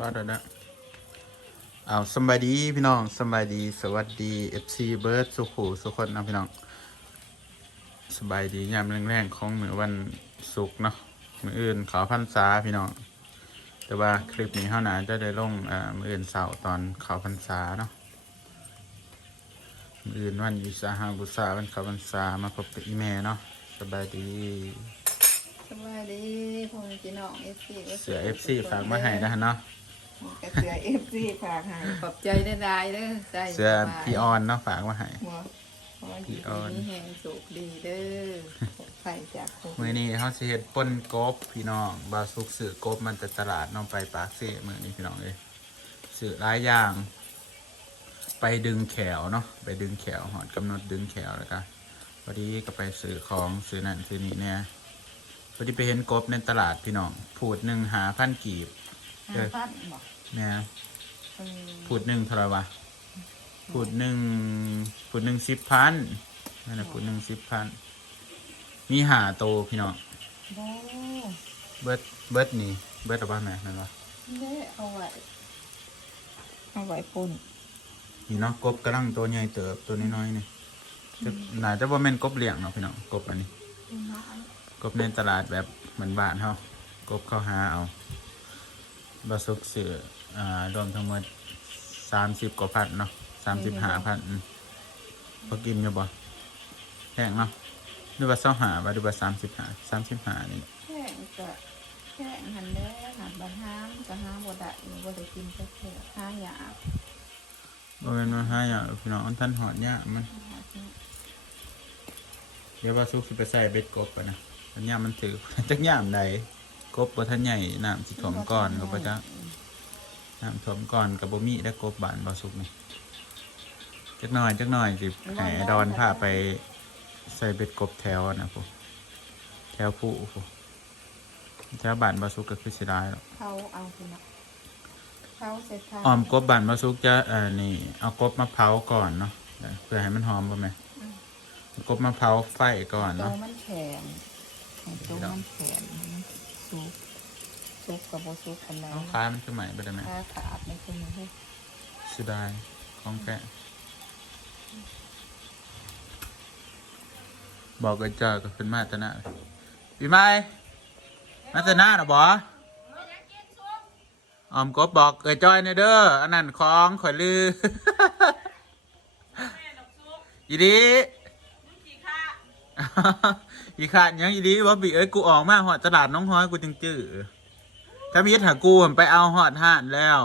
ว่าได้นะเอาสำบายดีพี่น้องสำบายดี สวัสดีเอฟซีเบิร์ดสุขูสุขคนนะพี่น้องสบายดียามแรงๆของมือวันศุกร์เนาะมืออื่นขอพันษาพี่น้องแต่ว่าคลิปนี้เท่านั้นจะได้ลงอ่ามืออื่นเสาร์ตอนเขาพันษาเนาะมืออื่นวันวิสาหบุษาวันเขาพันษามาพบกับอีเมเนาะสบายดีสวัสดีพ่อแม่พี่น้องเอฟซีเสือเอฟซีฝากมาให้นะฮะเนาะ กระเสือเอฟซีฝากให้ขอบใจได้ได้เด้อใจเสือพี่ออนเนาะฝากมาให้ หัวขอพี่ดีออนมีแห่งสุขดีเด้อใส่จากโควิมื่อดนี้เขาสิเฮ็ดป่นกบพี่น้องบาสุกซื้อกบมันจากตลาดน้องไปปากเซ่มื่อนี้พี่น้องเลยซื้อหลายอย่าง ไปดึงแขวเนาะไปดึงแขวหอดกำหนดดึงแขวแล้วก็พอดีก็ไปซื้อของซื้อนั่นซื้อนี่เนี่ยพอดีไปเห็นกบในตลาดพี่น้องผูดหนึ่งหาพันกีบ ห้าพันบอกเนี่ยอืมผูดหนึ่งเท่าไหรวะผูดหนึ่งผูดหนึ่งสิบพันนั่นแหละผูดหนึ่งสิบพันมีหาโตพี่น้องโอ้เบิร์ดเบิร์ดนี่เบิร์ดเอาบ้านไหนนั่นวะเด้เอาไว้เอาไว้ปุ่นนี่เนาะกบกระลังตัวใหญ่เติบตัวน้อยๆนี่จะน่าจะว่าแม่นกบเลี้ยงเนาะพี่น้องกบอันนี้กบในตลาดแบบเหมือนบ้านเขากบเข้าหาเอา บาสุกเสืออ่ารวมทั้งหมดสามสิบกว่าพันเนาะสามสิบห้าพันพอกินอยู่บ่แพงเนาะหรือว่าเศร้าหาบ่หรือว่าสามสิบห้าสามสิบห้านี่แค่งก็แค่งหันเด้อหันบะห้ามก็ห้ามบ่ได้หนูบ่ได้กินแค่แค่ห้าอย่างบ่เป็นว่าห้าอย่างหรอกพี่น้องอันท่านหอดยากมัน เดี๋ยวว่าซุกสิไปใส่เบ็ดกบอะนะทันยามมันถือจักยามใด กบบ่ทันใหญ่น้ำสิถ่วมก่อนก็บ่จักน้ำถ่วมก่อนกับบ่มีได้กบบานบ่สุกนี่จักหน่อยจักหน่อยสิให้ดอนพาไปใส่เบ็ดกบแถวนะพุแถวผู้พุแถวบ้านบ่สุกก็คือสิได้หรอกเขาเอาคุณนะเขาเสร็จทางอ้อมกบบ้านบ่สุกจะเอ่อนี่เอากบมาเผาก่อนเนาะเพื่อให้มันหอมบ่แม่เอากบมาเผาไฟก่อนตัวเนาะมันแข็งให้ตัวมันแข็งมัน สุกสุกกับโบสุกกันแล้วเอาค้ามันคือใหม่ไปได้ไหมถ้าขาดไม่ขึ้นมาให้เสียดายของแกะบอกกันเจอก็ขึ้นมาแตหนะพี่ไม้มาแตหนาหรอบอออมกบบอกเอ้ยจอยเนี่ยเด้ออันนั้นของข่อยลืออีดี อีขาดยังอีดีว่าบีเอ้ยกูออกมาหอดตลาดน้องห้อยกูจึงจื้อถ้ามีหากูผมไปเอาหอดห่านแล้ว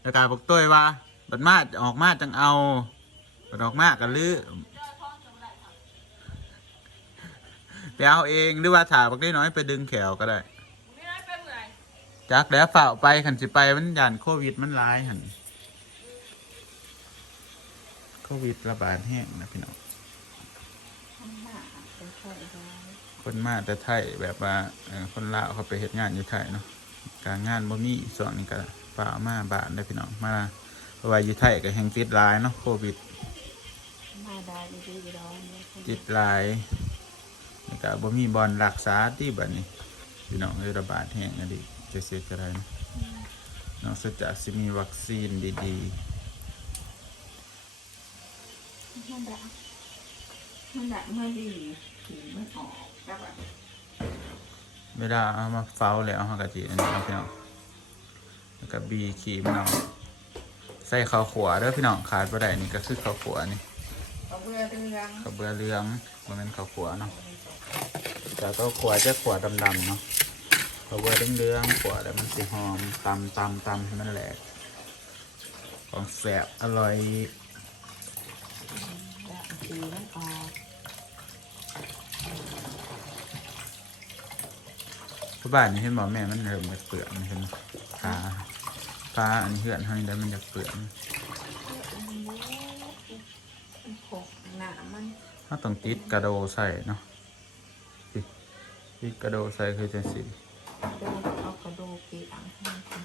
แล้วกายบอกตัวว่าบัดมาออกมาจังเอาบัดออกมากันลือไปเอาเองหรือว่าถ่าบักได้น้อยไปดึงแขวก็ได้จักแล้วฝ่าไปขันสิไปมันยานโควิดมันร้ายหันโควิดระบาดแห้งนะพี่น้อง ข้างหน้าเป็น ค่อยได้คนมาแต่ไทยแบบว่าเอ่อคนลาวเขาไปเฮ็ดงานอยู่ไทยเนาะการงานบ่มีส่วนนี้ก็ฝ่ามาบ้านได้อพี่น้องมาเพราะว่าอยู่ไทยก็แห่งติดหลายเนาะโควิดมาได้ดีดีร้อนเลยจิตหลายแล้วก็บ่มีบอลรักษาที่บัดนี้พี่น้องเอ้ยระบาดแห้งอะดิจะเสียจะได้นะนอกจากสิมีวัคซีนดีมันดักมันดักมาดี ผีมันออกแล้วแบบๆเวลาเอามาเฝ้าแล้วเฮาก็สิอันนี้เอาพี่น้องแล้วก็บีขี้มันเอาใส่ข้าวขัวเด้อพี่น้องขาดบ่ได้นี่ก็คือข้าวขัวนี่เอาเบื่อเรื่องข้าวเบื่อเหลืองบ่แม่นข้าวขัวเนาะแต่ข้าวขัวจะขัวดำๆเนาะข้าวเบื่อเหลืองๆขัวแล้วมันสิหอมตำตำตำให้มันแหลกของแซ่บอร่อย ดักผีมันออก ผู้ บ้านนี่เห็นบอกแม่มันเริ่มจะเปลือกมันเห็นขาปลาอันนี้เหือนเท่านี้แล้วมันจะเปลือกมันหกหนามันถ้าต้องติดกระโดใส่เนาะติดติดกระโดใส่คือจะสิดูเอากระดูกปีอังให้มัน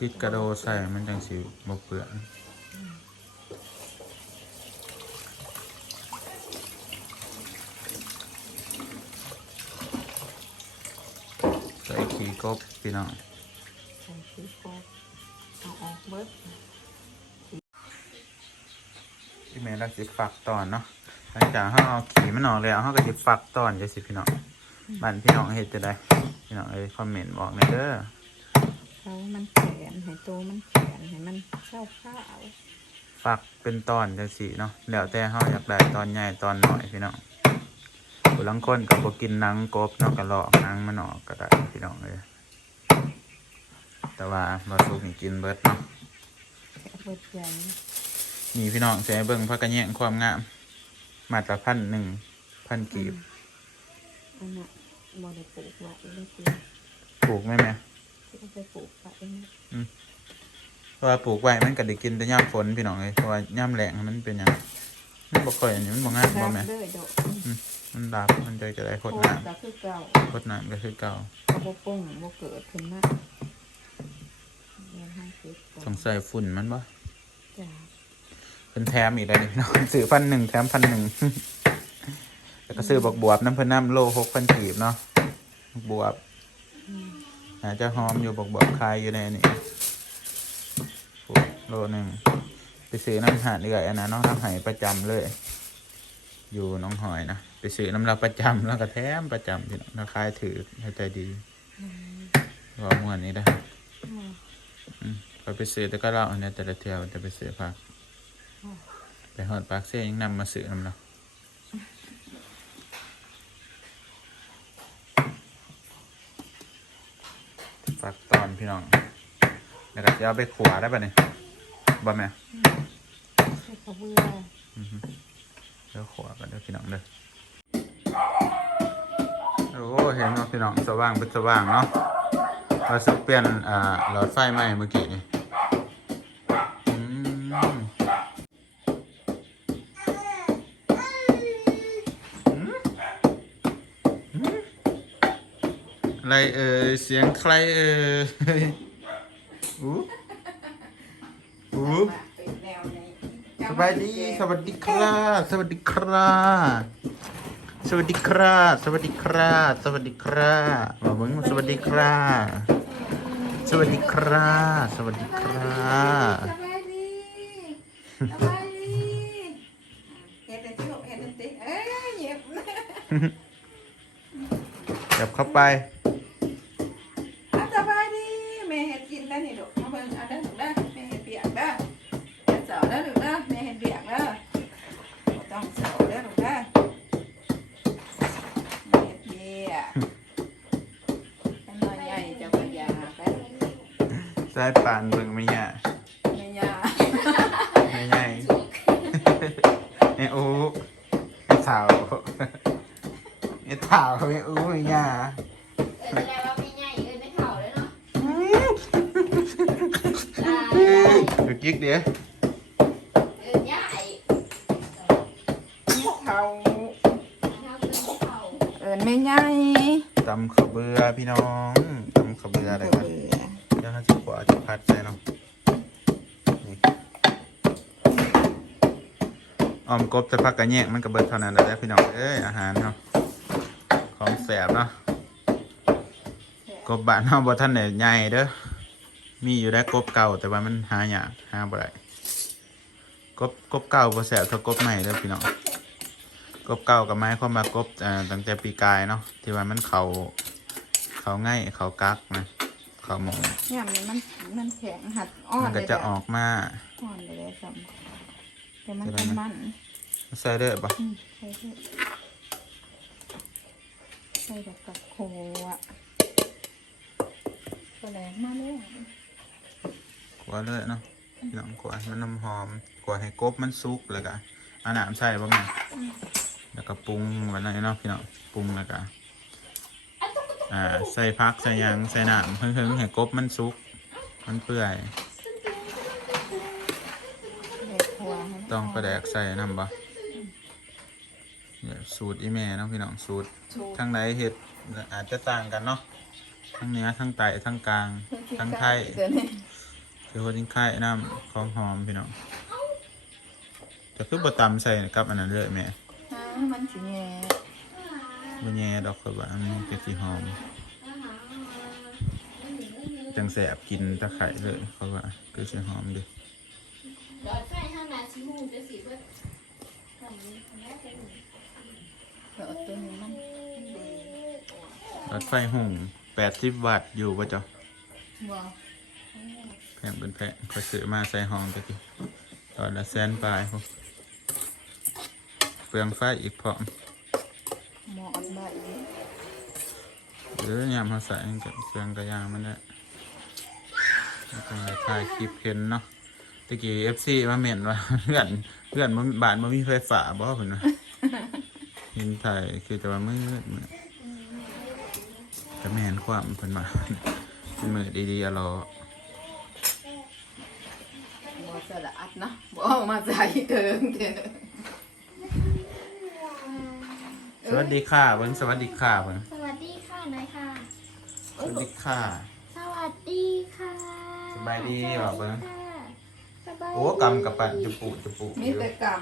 ติดกระโดใส่มันจังสิบ่เปลือกใส่ขี้ กบพี่น้องใส่ส่ขี้โคกเอาออกเบิดพี่แม่เราสิฝักตอนเนาะหลังจากเขาเอาขี่มันออกแล้วเขาก็สิฝักตอนจะสิพี่น้องบ้านพี่น้องเฮ็ดจะได้พี่น้องเอ้ยคอมเมนต์บอกหน่อยเด้อเขามันแขนให้โตมันแขนให้มันเศร้าข้าวฝักเป็นตอนจะสิเนาะแล้วแต่เขาอยากได้ตอนใหญ่ตอนน้อยพี่น้องผู้ลังคนก็บ่กินหนังกบเนาะก็ลอกหนังมันออกก็ได้พี่น้องเอ้ย แต่ว่าบาสุกนี่กินเบิดเนาะแขนเบิดใหญ่นี่พี่น้องจะให้เบิ่งพักกระแยงความงามมาตรพันหนึ่งพันกีบอันน่ะบ่ได้ปลูกไว้เลยสิปลูกไหมแม่เอาไปปลูกไว้นะเพราะว่าปลูกไว้มันก็ได้กินแต่ย่ามฝนพี่น้องเลยเพราะว่าย่ามแรงมันเป็นหยังมันบ่ค่อยอันนี้มันบ่งามบ่แม่ เลยดอกมันดาบมันจะจะได้โคตรโคตน้รก็คือเก่าำโคตรน้ำก็คือเก่าก็บ่ป่งบ่เกิดขึ้นมา เรียนให้คิดก่อนสงสัยฝุ่นมันบ่จ้าเป็นแถมอีกแล้วนี่พี่น้องซื้อพันหนึ่งแถมพันหนึ่งแล้วก็ซื้อบักบวบน้ำเพิ่นน้ำโลหกพันกีบเนาะบักบวบอืมอาจจะหอมอยู่บักบวบคายอยู่ในนี่โอ้โลหนึ่งไปซื้อน้ำหาดเอื่อยอันนั้นเนาะทำไห้ประจำเลย อยู่หน้องหอยนะไปซื้อน้ำเราประจำแล้วก็แถมประจำพี่น้องราคายถือให้ใจดีว่าม่วนนี้ได้ออืมอืม พอไปซื้อแต่ก็เล่าอันเนี้ยแต่ละเที่ยวจะไปซื้อผักไปหอดปากเสียยังนำมาซื้อน้ำเราฝากตอนพี่น้องแล้วก็จะเอาไปขัวได้ป่ะเนี่ยบ่แม่ใส่กระเบื้ออือฮึเดี๋ยวขัวกันเดี๋ยวพี่น้องเด้อโอ้เห็นว่าพี่น้องสว่างเป็นสว่างเนาะ เราสึกเปลี่ยนอ่าหลอดไฟใหม่เมื่อกี้นี่อืมอะไรเอ่ยเสียงใครเอ่ยอู้อู้เป็นแนวนี้สบายดีสวัสดีครับสวัสดีครับ สวัสดีครับสวัสดีครับสวัสดีครับบอกมึงสวัสดีครับสวัสดีครับสวัสดีครับสบายดีสบ สายปานเบิ่งไม่ยากไม่อยากไม่ใหญ่ไอ้อู้ไอ้สาวไอ้สาวไอ้อู้ไม่ยากเออแล้วว่าไม่ใหญ่เออไม่เท่าเลยเนาะตาดูกิ๊กเดี๋ยวเออใหญ่เขาเท่าเป็นเท่า เอิ้นไม่ใหญ่ตำข้าวเบื่อพี่น้องตำข้าวเบื่ออะไรกันเดี๋ย วให้สิขวาจะพัดใส่เนาะออมกบจะพักกันแยกมันก็เบิดเท่านั้นแหละพี่น้องเอ้ยอาหารเนาะของแสบเนาะกบบ้านเฮาบ่ทันได้ใหญ่เด้อมีอยู่ได้กบเก่าแต่ว่ามันหายากหาบ่ได้กบกบเก่าบ่แสบเท่ากบใหม่เด้อพี่น้องกบเก่ากับไม้ความมากบอ่าตั้งแต่ปีกายเนาะที่ว่ามันเขาเขาง่ายเขากักนะ เขาหมองเนี่ยมันมันมันแข็งหัดอ่อนมันก็จะออกมาอ่อนเลยเลยซ้ำแต่มันเป็นมันใส่เด้อปะอืมใช่ใช่ใช่แบบกับโคอะก็แรงมากเลยขวเลยเนาะพี่น้องขวให้มันน้ำหอมขวให้กบมันสุกแล้วก็เอาน้ำใส่บ้างไงแล้วก็ปรุงไว้หน่อยเนาะพี่น้องปรุงแล้วก็ อ่าใส่พักใส่หยางใส่น้ำเพิ่งๆให้กบมันสุก มันเปื่อย เด็กหัวให้มันต้องประแดกใส่น้ำบ่เนี่ยสูตรอีแม่เนาะพี่น้องสูตรถูกทั้งไหนเห็ดอาจจะต่างกันเนาะทั้งเหนือทั้งใต้ทั้งกลาง ทั้งไทยเดี๋ยวนี้คือคนทิ้งไข่น้ำของหอมพี่น้องจะคือบะตำใส่กับอันนั้นเลยแม่อ่ามันสิแง่ บะแย่ดอกกระบะมันจะสีหอม จังแสบกินตะไคร้เลยเขาว่าคือสิหอมดีดอดไฟข้างหน้าชิมูจะสีเบิดทำนี้ทำแล้วเป็นเออตัวนี้มันดีรถไฟหุ่งแปดสิบวัตต์อยู่ป่ะจ๊ะบ่แพงเป็นแพงคอยซื้อมาใส่ห้องตะกี้ตอนละแสนปลายพวกเปลืองไฟอีกพร้อม หมออันใบนี้หรือยามเขาใส่กับเปลืองกระยางมันได้แล้วก็เลยถ่ายคลิปเห็นเนาะตะกี้เอฟซีมาเม่นว่าเพื่อนเพื่อนบ่บ้านมันมีไฟฟ้าบ่เพิ่นว่าเห็นถ่ายคือจะว่ามืดมืดจะไม่เห็นความเพิ่นมาเป็นมือดีๆอะรอบ่สะอาดนะบ่เอามาใส่เกิงเด้อ สวัสดีค่ะเพิ่นสวัสดีค่ะเพิ่นสวัสดีค่ะนายค่ะสวัสดีค่ะ สวัสดีค่ะสบายดีเหรอเบิ้งสบายดีโอ้กำกับปั่นจุปุจุปุมีแต่กรรม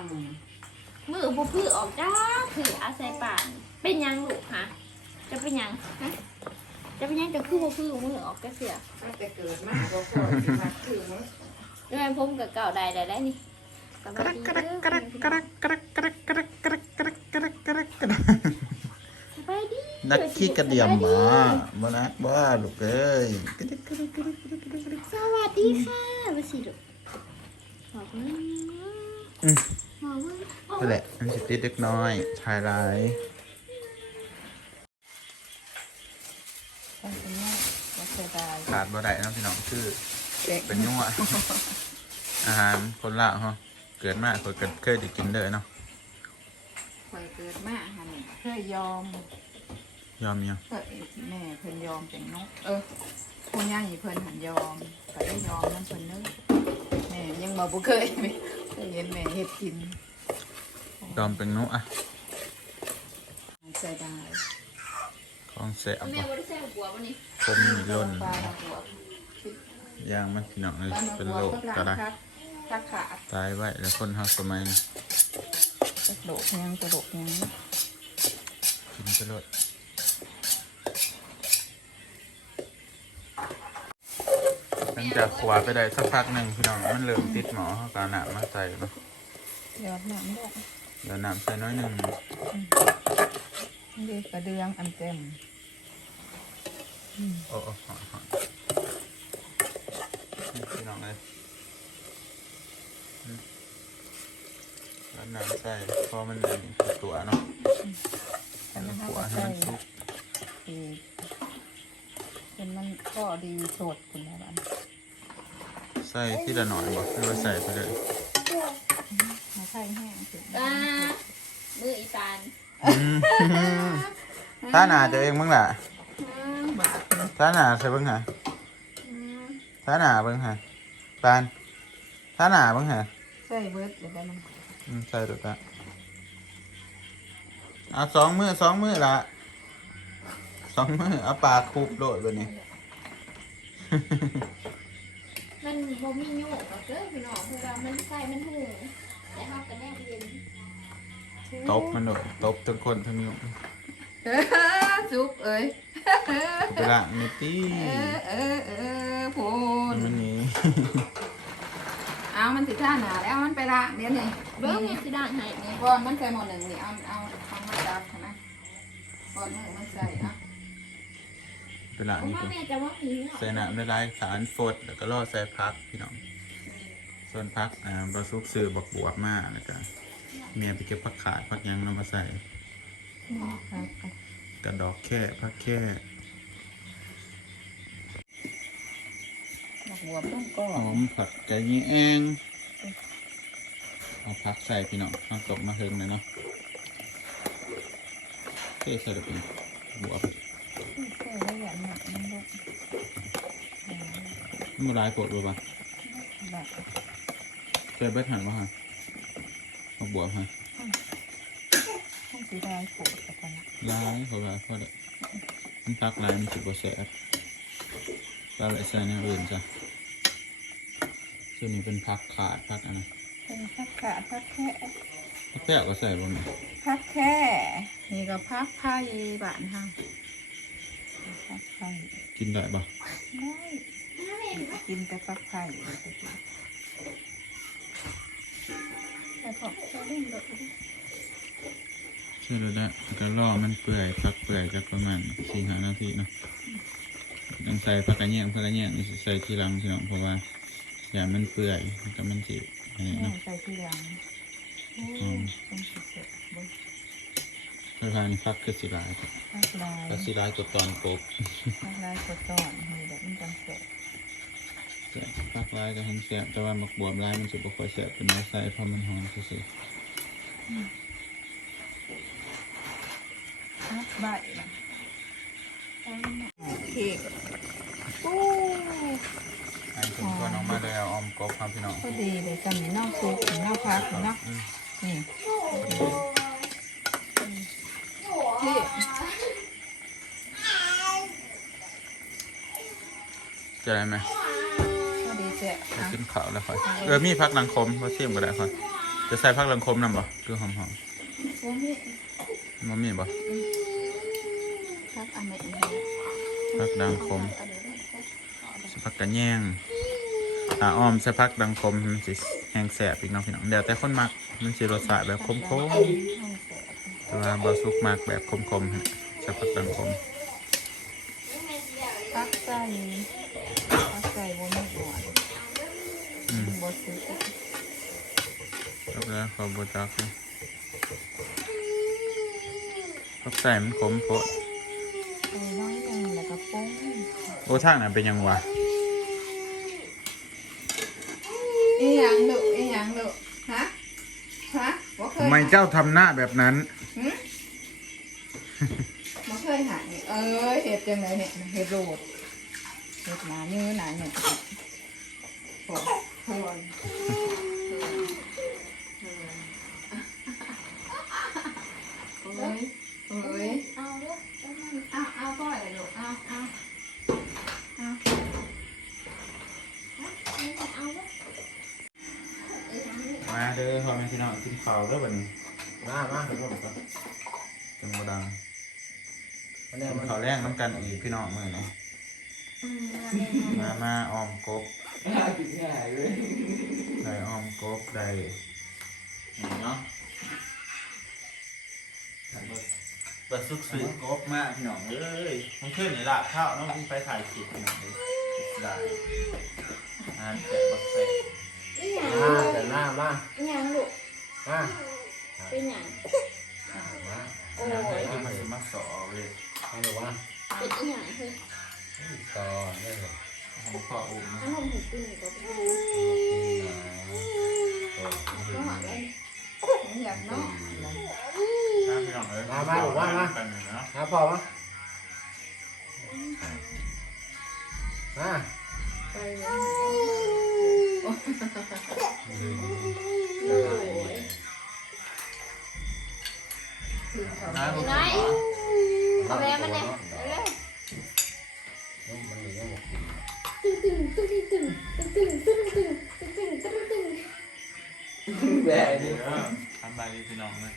มือบุพือออกจ้าถืออาศัยป่านเป็นยังลูกฮะจะเป็นยังฮะจะเป็นยังจะคือบุพือมือออกกระเสือตั้งแต่เกิดมาบ่พอสิมาถึงด้วยผมกับเก่าใดได้แล้วนี่สบายดีเด้อกระกระกระกระกระกระกระกระกระกระสบายดี นักขี้กระเดียมหมาบ่นะบ้าลูกเอ้ยกระดิกกระดิกกระดิกกระดิกกระดิกกระดิกสวัสดีค่ะมาสิลูกบอกว่าอืมบอกว่านั่นแหละมันสิติดเล็กน้อยชายร้ายตั้งแต่แม่บ่เสียดายขาดบ่ได้เนาะพี่น้องคือเด็กเป็นยั่วอาหารคนละเฮาเกิดมาเคยเคยได้กินเลยเนาะข่อยเกิดมาหั่นเคยยอม ยอมยังเอ้ยแม่เพิ่นยอมเป็นนกเออผู้ย่างอีเพิ่นหันยอมก็ได้ยอมนั่นเพิ่นเนึกแม่ยังบ่บ่เคยเคยเห็นแม่เฮ็ดกินยอมเป็นนุอะใส่ได้ของแสบแม่บ่ว่าได้แซ่บบัววันนี้ผมมีล้นปลาหัวย่างมันพี่น้องเลยปลาเป็นหัวโรคก็ก็ล้าได้งครับถ้าขาดตายไว้แล้วคนเฮาสมัยนี้กระโดดยังกระโดดยังกินไปเลย หลังจากขวาไปได้สักพักหนึ่งพี่น้องมันเริ่มติดหมอเขาการหนามาใส่เนาะยอดหนังดอกเดี๋ยวน้ำใส่น้อยหนึ่งนี่กระเดืองอันเต็มโอ้โอ้หอนหอนนี่พี่น้องเลยอืมแล้วน้ำใส่พอมันเหลืองตัวเนาะแต่ไม่หัวให้ให้ใส่มันสุกดีเป็นมันก็ดีสดคุณแม่บ้าน ใส่ที่ละหน่อยบอกคือว่าใส่ไปเลยมาใส่แห้งถึงตามืออีตาลอืมถ้าหนาตัวเองมึงล่ะบาทถ้าหนาใส่เบิ่งหาถ้าหนาเบิ่งหาปานถ้าหนาเบิ่งหาใส่เบิร์ดเลยได้มั้ยอืมใส่ตัวตาเอาสองมือสองมือละสองมือเอาปากคูบโดดแบบนี้มัน บ่มีโยกกับเด้อพี่น้องเพราะว่ามันใส่มันหูแต่เฮาก็แน่เย็นตบมันโดดตบทั้งคนทั้งยุงซุปเอ้ยเวลามีตี้เออเออเออพูนมันนี้เอามันสิท่าหนาแล้วมันไปละเดี๋ยวนี้เบิ่งแม่สิด่างให้นี่ก้อนมันใส่หมดหนึ่งนี่เอาเอาเอามาจับใช่ไหมก้อนมือมันใส่นะ เวลาผมนี้ว่าเป็นแม่จะว่าผีเนาะใส่น้ำละลายสารฟดแล้วก็รอใส่พักพี่น้อง ส่วนพักอ่าเราซุกซื้อบักบวบมาแล้วก็เมียไปเก็บผักขาดผักหยังเรามาใส่กระดอกแค่ผักแค่ดอกบัวต้องก้อหอมผักกระเยียงเอาพักใส่พี่น้องเอาตกมาเฮิงเลยเนาะเท่ใส่ดอกเป็นบวบ มันร้ายกดด้วยป่ะเจอเบ็ดหันมะฮะมาบวชฮะร้ายกดกันร้ายเขาร้ายเขาเลยมันพักร้ายมันสิบกว่าแสนปลาไหลแซนอย่ยอื่นจ้ะส่วนนี้เป็นพักขาดพักอะไรเป็นพักขาดพักแค่พักแค่ก็ใส่บนพักแค่นี่ก็พักไผ่บ้านห้า กไผ่กินได้บ่ได้กินแต่ฟักไผ่เลยตะกี้แต่ขอบจะเล่นรถใช่แล้วนะก็รอมันเปื่อยพักเปื่อยจากประมาณสี่ห้านาทีเนาะต้องใส่ผักกระเนียงผักกระเนียงนี่สิใส่ทีหลังพี่น้องเพราะว่าอย่ามันเปื่อยมันก็มันสิอันนี้แม่เนาะใส่ที่หลังอืมต้องสิเสร็จ บนเวลานี่พักคือสิหลายครับฟักลายก็สิหลายกว่าตอนกบฟักลายกดตอนเฮ้ยแบบมันจังเสร็จแต่พักหลายก็ทั้งแซ่บแต่ว่าหมักบวบหลายมันสิบ่ค่อยแซ่บเป็นไม้ใส่เพราะมันหอมซื่อฟักใบนะเค้กโอ้ๆให้ผมก็น้องมาเลยเอาออมกบครับพี่น้องพอดีเลยจำนี่นอกซุปนี่นอกพักนี่เนาะอืมนี่เค้ก จะได้ไหมพอดีแจ๊ะไปอะขึ้นเขาแล้วค่อยเออมีพักลังคมว่าเทียมก็ได้ค่อยจะใส่พักลังคมนำบ่คือหอมโอ้นี่ๆมันมีบ่พักอันไหนอีกพักดังคมใส่พักกระแยงอ่าอ้อมใส่พักดังคมมันสิแห้งแสบอีกเน้องพี่น้องเดี๋ยวแต่คนมักมันสิรสชาติแบบคมๆแต่ว่าบ่สุกมากแบบคมๆฮะใส่พักดังคมพักใส่พักใส่บนหัว อืม บนซุปแล้วแล้วขอบ่จักเลยพักใส่มันขมโพดใส่น้อยหนึงแล้วก็ปุ้งโอ้ทางนั้นเป็นยังวะอีหยังดุอีหยังดุฮะฮะบ่เคทำยไมเจ้าทำหน้าแบบนั้น หึบ่เคยหานี่เอ้ยเห็ดจังไดเนี่ยเห็ดโรดเห็ดหนาเนื้อหนาเนี่ยโอ้ โหเอ้ยเอ้ยเอาด้วยเอาเอาก้อยเลยลูกเอาเอาเอาเอามาเด้อพ่อแม่พี่น้องกินข้าวเด้อบัดนี้มามาเดี๋ยวก่อนจังบ่ดังกินข้าวแรงน้ำกันอีกพี่น้องมื้อนี้มามาออมกบ มกบได้นี่เนาะเปิดซุกซื้อกบมากพี่น้องเอ้ยมันขึ้นนี่ละข้าวน้องกินไปถ่ายคลิปพี่น้องเลยได้อ่านแจกบักเซ่อีหยังมาแต่หน้ามาอีหยังลูกมาเป็นหยังมาโอ้น้ำยให้มันมาสอเว้ยให้ดูว่าเป็นอีหยังเฮ้ยต่อได้เลยของพ่ออุ้มนะอันนั้นหูตึงกับพี่ ต่อก็หวังเลยอยากเนาะน้ำพี่น้องเอ้ยกันอยู่เนาะมาพอมั้ยมาไปเลยโอ้ยคือเขาน้ำไหนเอาแม่มันเนี่ยเร็วมันมีเรื่องหมดตึงตึงตึงตึงตึงตึงตึงตึงตึงตึงตึง แบไปบดินี้เด้อทำไปดิพี่น้องเลย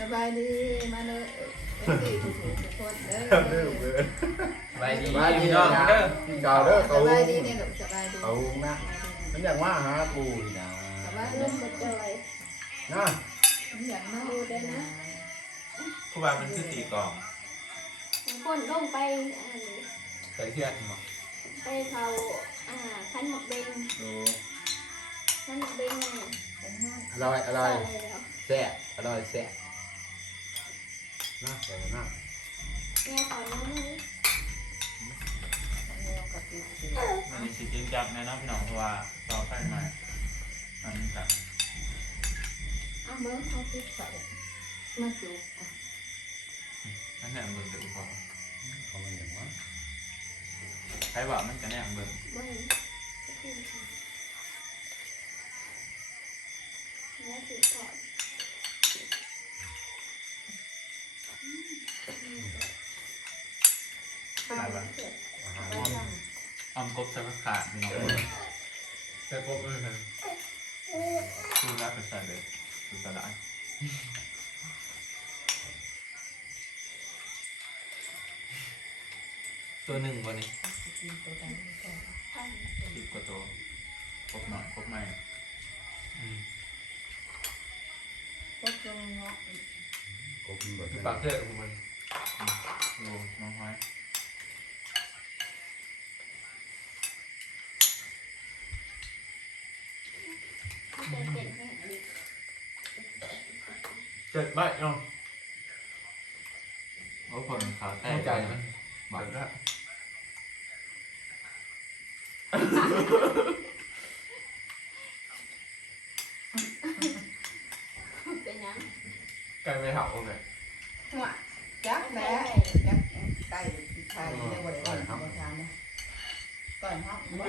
สบายดีมาเลยเอฟซีทุกคนเด้อไปดีพี่น้องเด้อเก่าเด้อสเขาบายดีเนี่ยลูสบายดีเขานะมันอย่ากว่าหาปูนะสบายดีเริ่มกระจอยนะอย่ากเนาะดูได้นะครูบาเป็นคือตีกลองคนลงไปใส่เทียนมาไปเขาอ่าขันหมกเบง ดูขันหมกเบงไงอร่อยอร่อยแล้วแซ่บอร่อยแซ่บนะใส่นะแม่ขอน้องนี้มันมีสิจริงจังแน่นอนพี่น้องเพราะว่าต่อไปใหม่อันนี้กับเอาเบิ้งเอาติดใส่มาจุกนั่นแหละเบิ่งเดี๋ยวพอเขามันอย่างว่าใครว่ามันจะแน่เบิ่ง อสีออมอ้อมกบสารขาดมีน้อแต่กบเลยนะดูแลเป็นสัตว์เลยดูสลายตัวหนึ่งวันนี้สิบกว่าตัวครบหน่อยครบใหม่อืม นดูน้องห้อยเจ็ดใบเนาะโอ้คนขาแต เข้าก ใจนะ บัก แล้ว เป็นยัง ไก่ไม่เห่าไงหัวจักแม่จักไก่ไข่เนี่ยบ่ได้ว่าทำทานนะก่อนเฮาไม่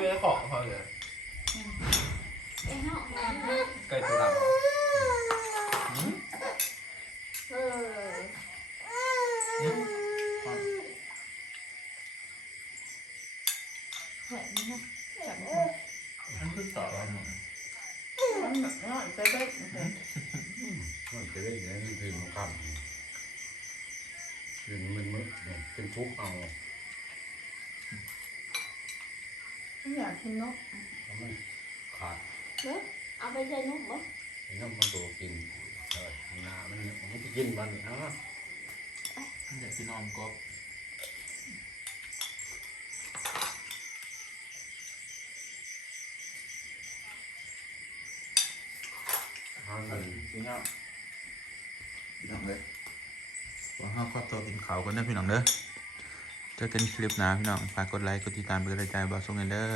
ได้ของเขาเลยไอ้เนาะไก่ตัวดำเออเหมือนนะมันคือต่อเราหมดมันเนาะไปเบิดมันจะได้ยังนี่คือมันคำคือมันมึกเป็นทุกข์เอาอยากกินนกแล้วมันขาดเด้อเอาไปใส่นุ่มบ่ไอ้น้ำมันตัวกินเออนามันมันจะกินมันนะมันอยากกินออมกบทางมันพี่น้อง พี่น้องเลยว่าห้าครอบตัวกินเขากันนะพี่น้องเด้อเจอกันคลิปหน้าพี่น้องฝากกดไลค์กดติดตามเป็นกำลังใจบอสซงกันเด้อ